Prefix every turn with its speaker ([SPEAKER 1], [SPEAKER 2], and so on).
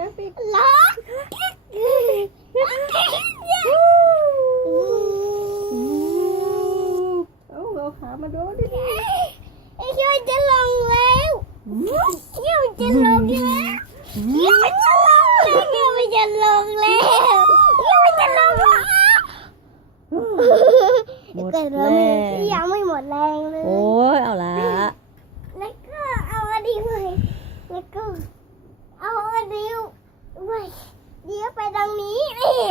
[SPEAKER 1] ล้วก
[SPEAKER 2] ราฟิก
[SPEAKER 1] ล็อ
[SPEAKER 2] เอาขามาดนดิ
[SPEAKER 1] ไอ้คิดว่าจะลงแล้วคิดว่าจะลงแล้วคิดว่าจะลงแล้วคิดว่าจะลงแล้วคิดว่าจะลงแล้ว
[SPEAKER 2] หมดแล้
[SPEAKER 1] แล้วยังไม่หมดแรงเลย
[SPEAKER 2] โอ้ยเอาละ
[SPEAKER 1] แล้วก็เอาอันนี้ไว้แล้วก็ เอาอันนี้ไว้เดี๋ยวไปตรงนี้นี่